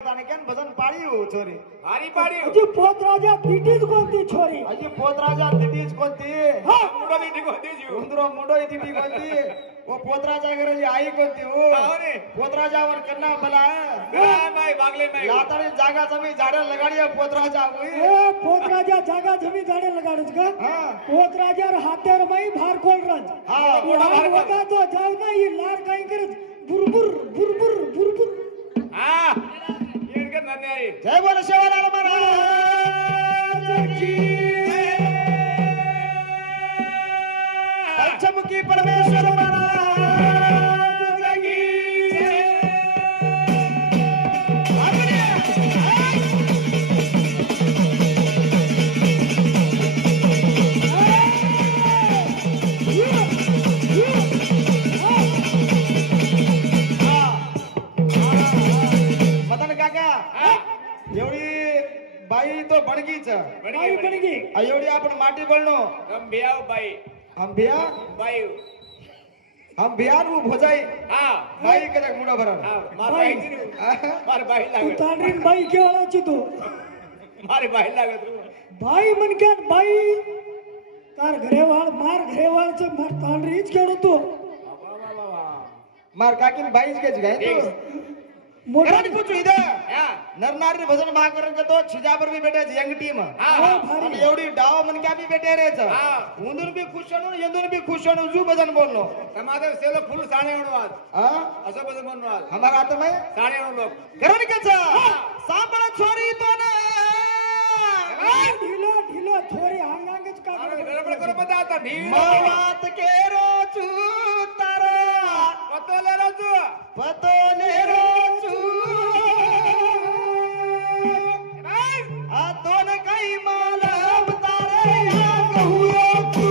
भजन पाळी छोरी भारी पाडी अजी पोतराजा दिटीच कोणती छोरी अजी पोतराजा दिदीच कोणती मुंडो दिदी कोणती जीव उंदरो मुंडो दिदी कोणती वो पोतराजा घराची आई कोणती हो रे पोतराजावर कन्ना भला नाही वागले नाही लाताळी जागा जमी झाडे लगाडी पोतराजा होई ए पोतराजा जागा जमी झाडे लगाडच का हा पोतराजार हात्यावर माई भार कोण राज हा लाल वगा तो जाऊ ना ही लार काही करत बुरबुर बुरबुर बुरबुर हा येणकर नाही जय बोल शिवलाल महाराज की पंचमुखी परमेश्वर महाराज की मदन काका एवढी बाई तो बणगीच बाई बनगी एवढी आपण माटी बोलणो गंभीराव बाई हम भिया बाई हम बिहार वो भोजाई हा बाई कदक मुंडा भरा हा मार बाई मार बाई तू लागत तांडरीन बाई केवळाची तू मार बाई लागत बाई मनक्यात बाई तार घरेवाळ मार घरेवाळच मार तांडरीच केवळ तू मार काकीन बाईच के जगाय तो मोठा घरात कुछ इधर हा नरनारी भजन महाकरण के तो छिजाबर भी बैठे यंग टीम हा आणि एवढी डाव मन क्या भी बैठे रेच हा उंदून भी खुश होणो यंदून भी खुश होणो जू भजन बोलनो समाधान सेलो फुल साणे म्हणून आज हा असं बदल म्हणून आज हमारा हाथ में साणे म्हणून लोक घरात के सांबळ छोरी तो ना ढिलो ढिलो छोरी अंगांगच का अरे गडबड करू मध्ये आता ढील मवात के रोचू तारा पतोले राजू पतोले रोचू दोन काही माला अवतारे अंग हुयो तू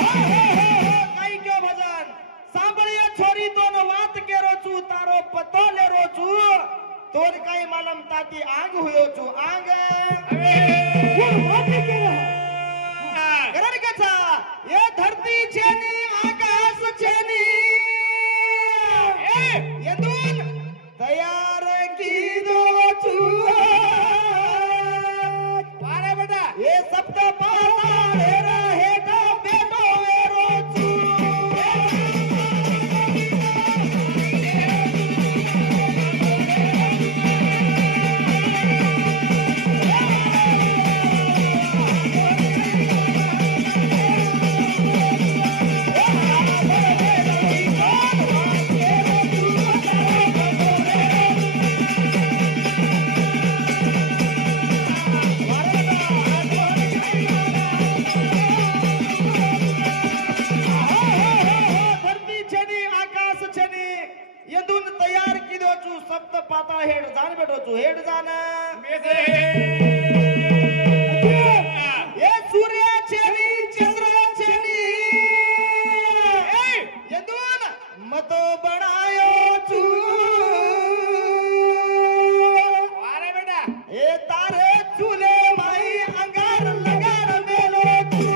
काही क्यों भजन सांभळिया छोरी दोन वात के रोचू तारो पतोले रोचू तोर काही मालम ताती आंग हुयो चू आंग वाटे केलं घरात कसा ये धरती छेनी आकाश छेनी ये दोन तयार की दो चू वारे बेटा ये सप्त पाता हेरा हेटा बेटो वे रोचू धरती छेनी आकाश छेनी यदून तयार किदो चू सप्त पाता हेड जान बेटो चू हेड जान मेसे ये सूर्य छेनी चंद्र छेनी यदून मतो बनायो चू वारे बेटा ये तारे चूले माई अंगार लगार मेलो चू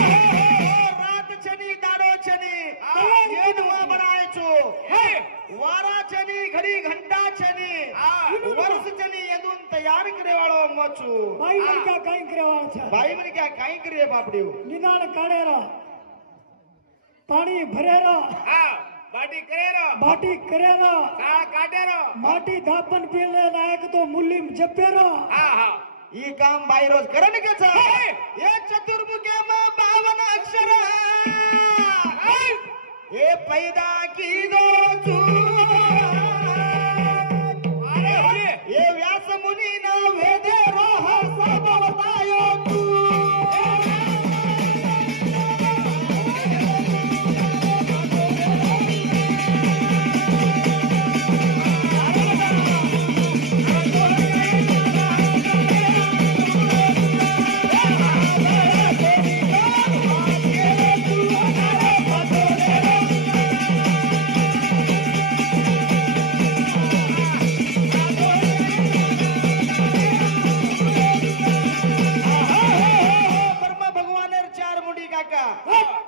रात छनी दाडो छनी ये दुआ बनाए छो वारा छनी घड़ी घंटा छनी वर्ष छनी यदून तैयार करे वाळो मचू बाई मनक्या काही करेवाळ છે भाई मन क्या काई करे बापड़ियो નિદાન કાઢેરો પાણી ભરેરો હા बाटी करेरो बाटी करेरो काळ काटेरो माटी धापन पीले लायक तो मुलीम जपेरो हा हा ई काम बाई रोज करण कच हे चतुर्मुखे में 52 अक्षर हे पैदा की दो ये व्यास मुनि ना वेदे रोह सब बतायो तू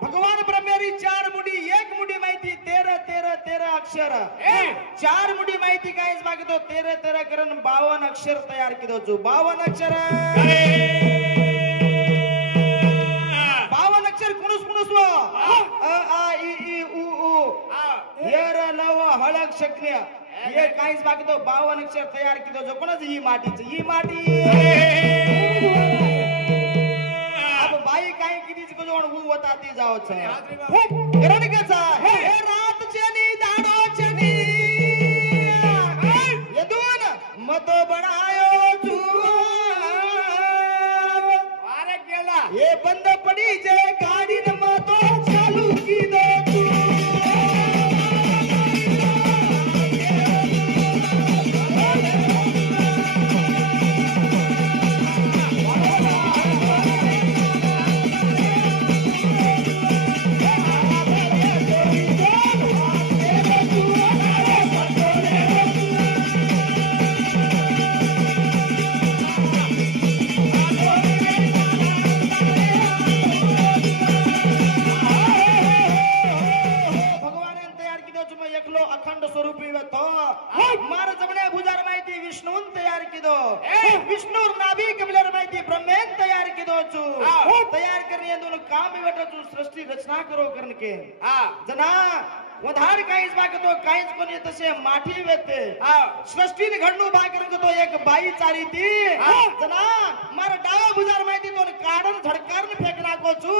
भगवान ब्रह्मेरी 4 मुडी 1 मुडी माहिती 13 अक्षर 4 मुडी माहिती काय मागतो 13 करण 52 अक्षर तयार केलो छु 52 अक्षर 52 अक्षर कुणूस अ आ इ ई उ ऊ येर लव हळक शक्य हे काहीच मागतो 52 अक्षर तयार केलो जो कोणाच ही माटी बाई काय किती जोड होता ती जाओ छे करण कसा हे रात चनी दाडो चनी यदून मत बनायो तू वारे गेला हे बंद पडी जे गाडी न मतो चालू की दो तू अखंड स्वरूपी मार जमण्या भुजार माहिती विष्णून तयार किदो विष्णू नाभी कमलर माहिती ब्रह्मेन तयार किदो छु तयार करने दोन काम बेटा तू सृष्टि रचना करो करन के जना वधार काहीच बागतो काहीच कोणी तसे माठी वेते सृष्टीने घडणू बागर तो एक बाई चारी ती जना मार डाव भुजार माहिती दोन काढन झडकारन फेकना को छु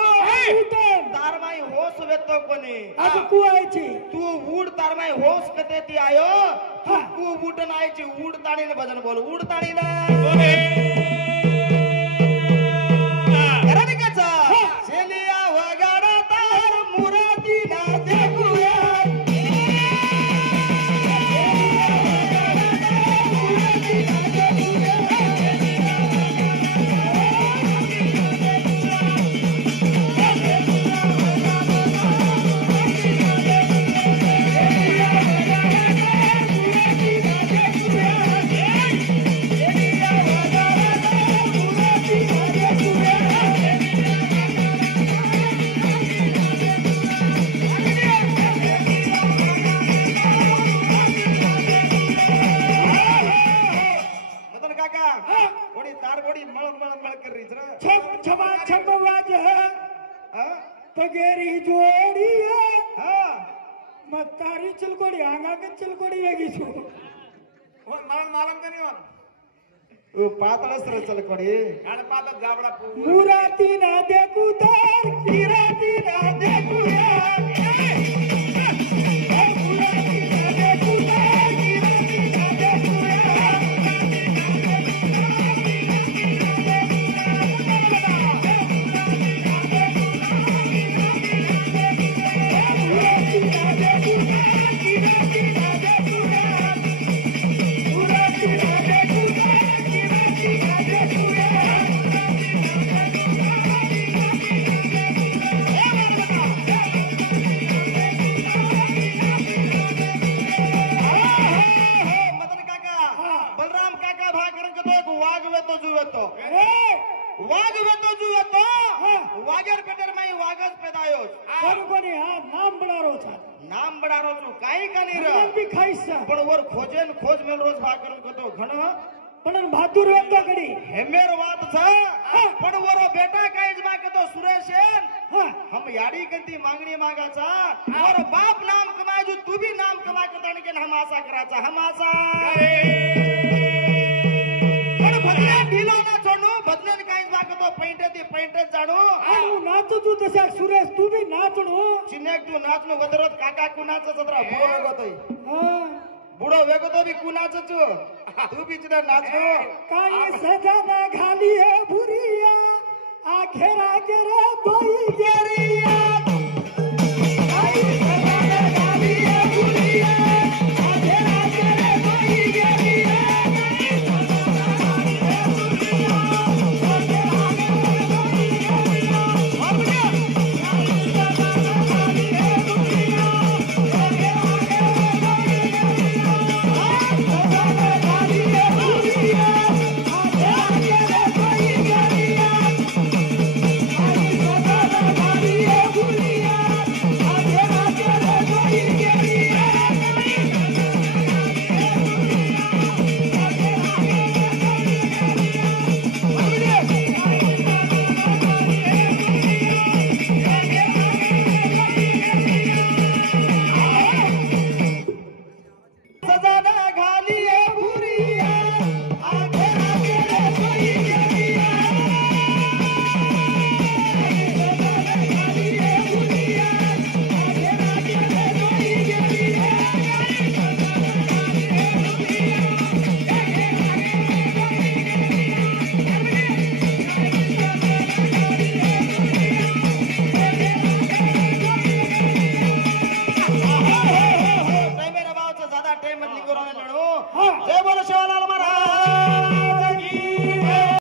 तार माई होस वेतो कोणी आज कुआयची तू उड तार माई होस कते ती आयो तू उडन आयची उड ताणीने भजन बोल उड ताणीने करण कचा शेलिया वगाडा तार मुरादी ना देखूया पगेरी जोड़ी तारी चिलकोड़ी आंगा के चिलकोड़ी वेगी छु मालम का नहीं ओ पातळसर चिलकोड़ी गाड पात जाबडा मुराती ना देखू तार किराती ना देखू यार मुराती ना देखू तार किराती ना देखू वागर पेटर में वागस पैदायो कोणी हा नाम बडारो छा नाम बडारो छु काही का नाही र भी खाईस पण वर खोजेन खोज मेल रोज भाकरन कतो घण पण बहादुर वेतो गडी हेमेर वात छ पण वरो बेटा काईज मा कतो सुरेशन हम याडी करती मांगणी मागाचा और बाप नाम कमाजू तू भी नाम कमा करता के हम आशा कराचा हम आशा पण भगवान ढीला ना छोड़ बदनेन काहीच वागतो पैंट जाणू आणि હું નાચું છું તસા સુરેશ તું બી નાચણો चिन्याक तू नाचनु वदरत काका कुणाचं सत्रा बुडो वेगतोय હા बुडो वेगतो बी कुणाचं तू बी चिन्या नाचू કાઈ સજા ના ઘાલી હે